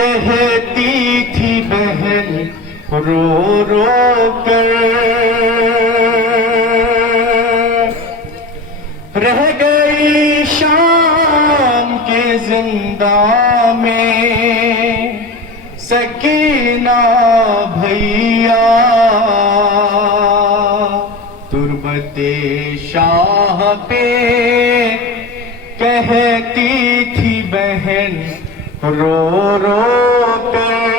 कहती थी बहन रो रो कर, रह गई शाम के जिंदा में सकीना भैया। तुर्बते शाह पे कहती थी बहन रो रो कर,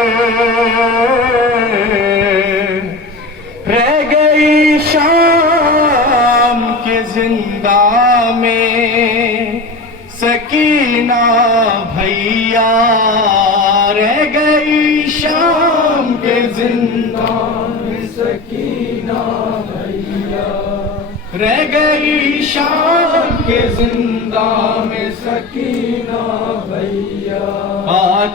रह गई शाम के जिंदा में सकीना भैया। रह गई शाम के जिंदा में सकीना भैया, रह गई शाम के जिंदा में सकीना भैया।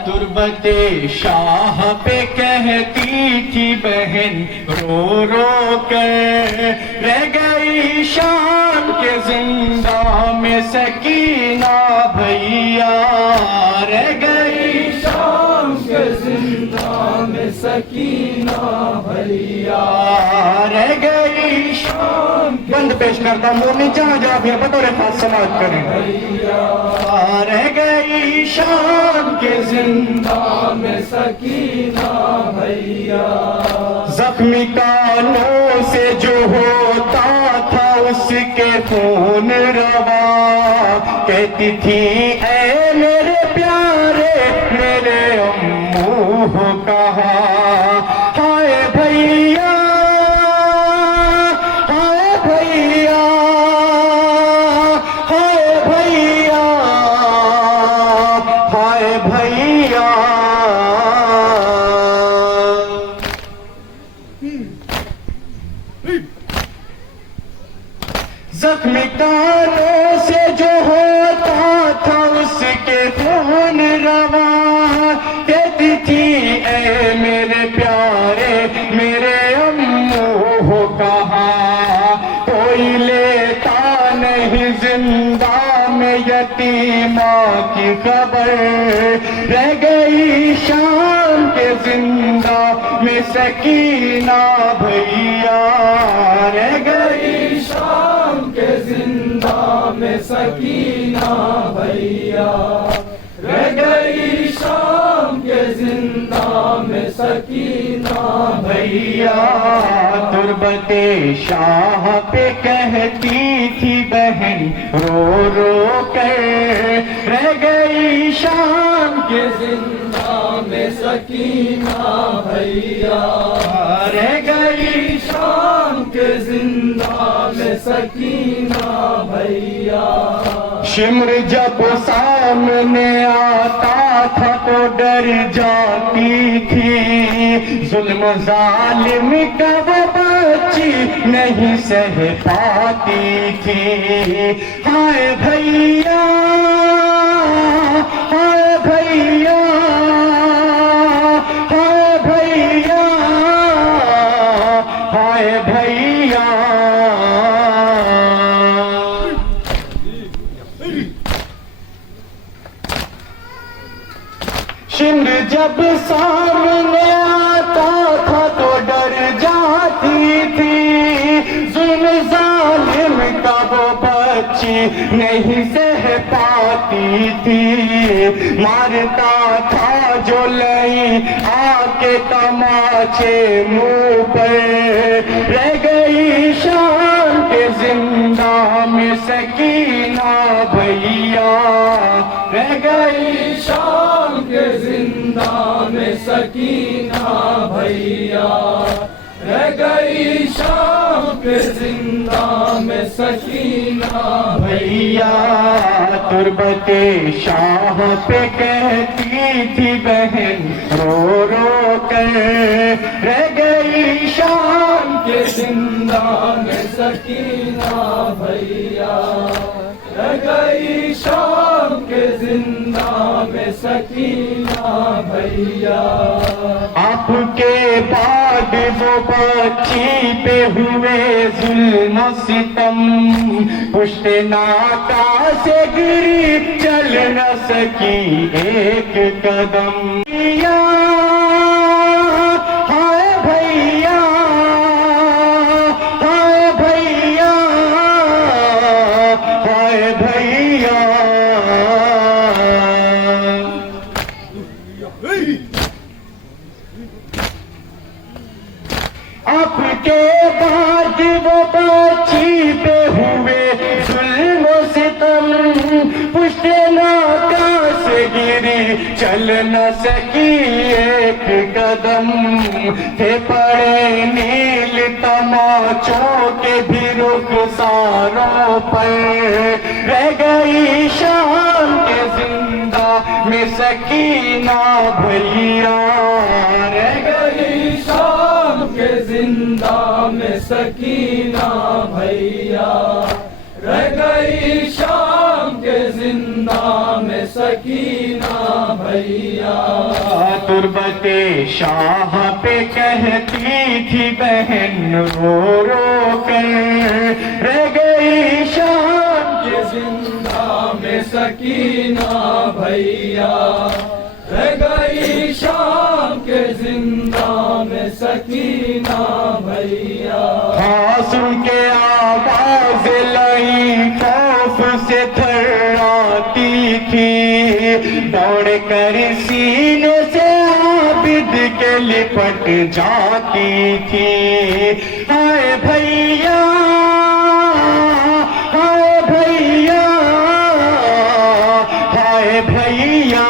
तुर्बते शाह पे कहती थी बहन रो रो कर, रह गई शाम के जिंदा में सकीना भैया। रह गई शाम के जिंदा में सकीना भैया, रह गई शाम। बंद पेश करता मोनी जहाँ जहाँ भी बतौर खास समाज करें भैया। रह गई शाम के जिंदा में सकीना भैया। जख्मी कानों से जो होता था उसके खून रवा, कहती थी ऐ मेरे प्यारे मेरे अम्मू हो कहा। हाय भैया हाय भैया हाय भैया हाय भैया। जख्मी कानों से जो होता था उसके खून रवा, कहती थी ऐ मेरे प्यारे मेरे अम्मू हो कहा। कोई लेता नहीं जिंदा में यतीमा की खबर, रह गई शाम के जिंदा में सकीना भैया। रह गई शाम के जिंदा में सकीना भैया, रह गई शाम के जिंदा में सकीना भैया। तुर्बते शाह पे कहती थी बहन रो रो कर, रह गई शाम के जिंदा में सकीना भैया। रह गई शाम के जिंदा में सकीना भैया। शिम्र जब सामने आता था तो डर जाती थी, जुल्म जालिम का वो बच्ची नहीं सह पाती थी। हाय भैया हाय भैया हाय भैया हाय भैया। शिम्र जब सामने आता था तो डर जाती थी, जुल्म जालिम का वो बच्ची नहीं सह पाती थी। मारता था जो लई आके तमाचे मुंह पर, रह गई शाम के जिंदा में सकीना भैया। रह गई शाम के जिंदा में सकीना भैया, रह गई शाम के जिंदा में सकीना भैया। तुर्बते शाह पे कहती थी बहन रो रो कर, रह गई शाम के जिंदा में सकीना भैया। रह गई शाम के जिंदा में सकीना भैया। आपके बाद वो बच्ची पे हुए जुल्म सितम, पुश्ते नाका से गिरी चल न सकी एक कदम। आपके बाद वो बच्ची पे हुए जुल्म सितम, पुश्ते नाका से गिरी चल न सकी एक कदम, थे पड़े नील तमाचों के भी रुखसारों पर, रह गई शाम के जिंदा में सकीना भैया, रह गई शाम के जिंदा में सकीना भैया, रह गई शाम के जिंदा में सकीना भैया। तुरबते शाह पे कहती थी बहन रो रो कर, रह गई शाम के जिंदा में सकीना भैया, रह गई शाम के जिंदा में सकीना भैया। हाँ सुन के आवाज लाई खौफ से थर्राती थी, दौड़ कर सीने से आबिद के लिपट जाती थी। हाय भैया, हाय भैया, हाय भैया,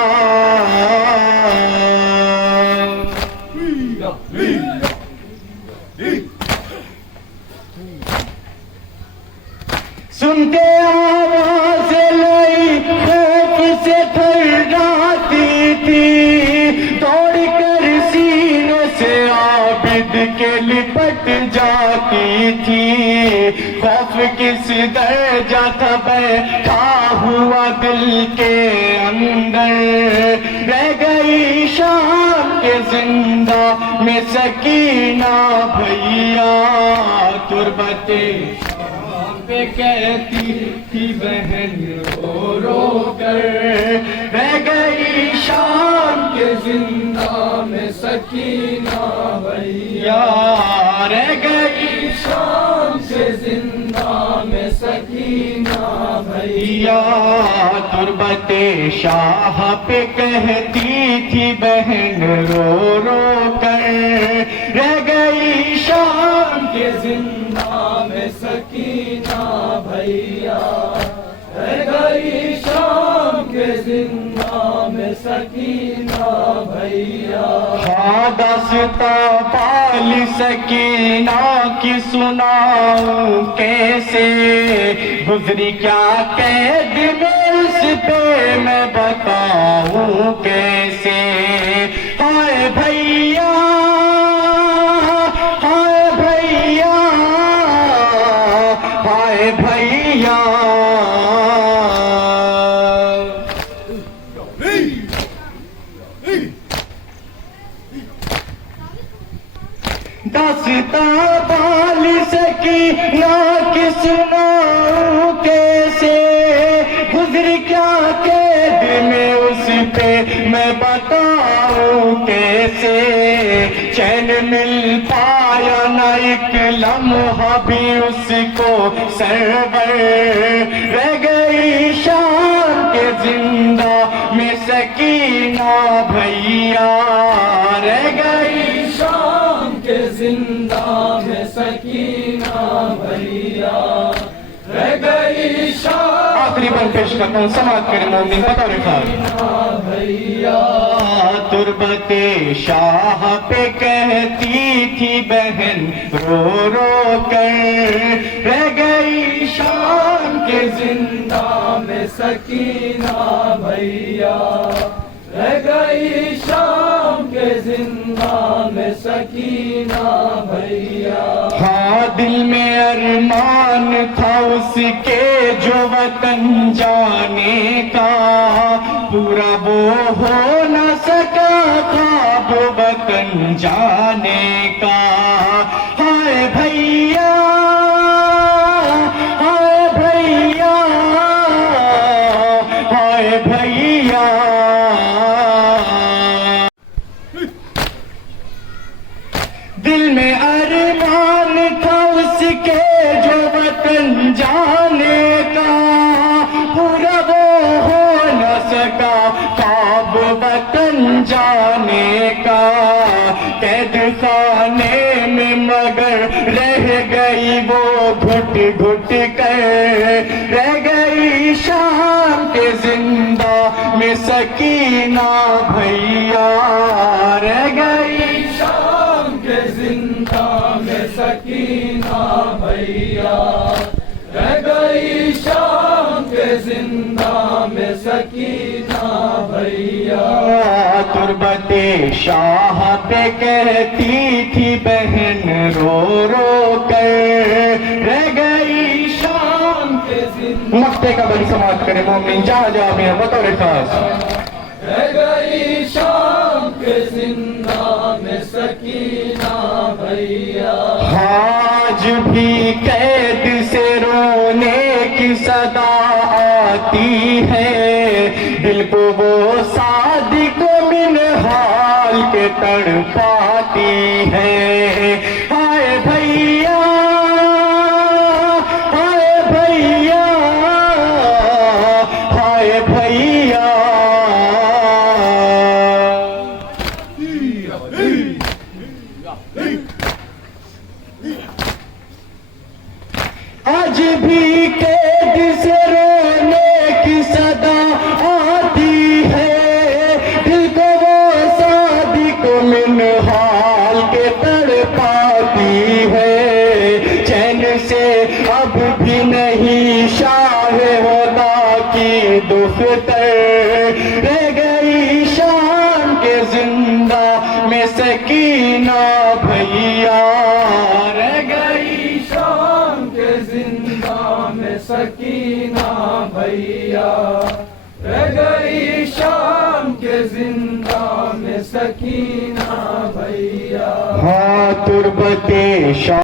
सुन के आवाज लाई खौफ से थर्राती थी, दौड़ कर सीने से आबिद के लिपट जाती थी। खौफ किस दर्जा था बैठा हुआ दिल के अंदर, रह गई शाम के जिंदा में सकीना भैया। तुरबते पे कहती थी बहन रो रो कर, रह गई शाम के जिंदा में सकीना भैया, रह गई शाम के जिंदा में सकीना भैया। तुरबते शाह पे कहती थी बहन रो रो कर, रह गई शाम के जिंदा में सकीना भैया, रह गई शाम के जिंदा में सकीना भैया। हाँ दास्ता पाल सकीना की सुनाऊं कैसे, गुजरी क्या कैद में उस पे मैं बताऊं कैसे। हाय भैया, हाय भैया, हाय भैया, दास्ता बाल सकी ना कि सुनाऊं कैसे, गुजर क्या कैद में उस पे मैं बताऊं कैसे। चैन मिल पाया ना एक लम्हा भी उसको सरवर, रह गई शाम के जिंदा में सकीना भैया, रह गई शाम के जिंदा में सकीना भैया, रह गई शाम आखिरी बन पेश करता हूँ, समाप्त करें मोमिन बतौर खास भैया। तुरबते शाह पे कहती थी बहन रो रो कर, रह गई शाम के जिंदा में सकीना भैया, रह गई शाम के जिंदा में सकीना भैया। हाँ दिल में अरमान था उसके जो वतन जाने का, पूरा वो हो न सका था वो वतन जाने का। हाय भैया, हाय भैया, हाय भैया, दिल में अरमान था उसके जो वतन जाने का, पूरा वो हो न सका ख्वाब वतन अनजाने का, कैद खाने में मगर रह गई वो घुट घुट कर, रह गई शाम के जिंदा में सकीना भैया, रह गई शाम के जिंदा में सकीना भैया, रह गई शाम के जिंदा में सकीना भैया। तुरबते शाह पे कहती थी बहन रो रो कर, रह गई शाम के जिंदा मक्ते का बल समाप्त करे मोमिन जहाँ जहाँ भी है बतौर खास। रह गई शाम के जिंदा में सकीना भैया। आज भी कैद से रोने की सदा आती है, दिल को वो सादिक मिन हाल के तड़पाती है। हाय भैया, हाय भैया, हाय भैया। आज भी कैद से रोने की सदा आती है, दिल को वो सादिक मिन हाल के तड़पाती है। चैन से अब भी नहीं शाह होदा की दुख्तर, रह गई शाम के जिंदा में सकीना भैया, रह गई शाम के जिंदा में सकीना भैया, रह गई शाम के जिंदा में सकीना भैया। हाँ तुरबते शाह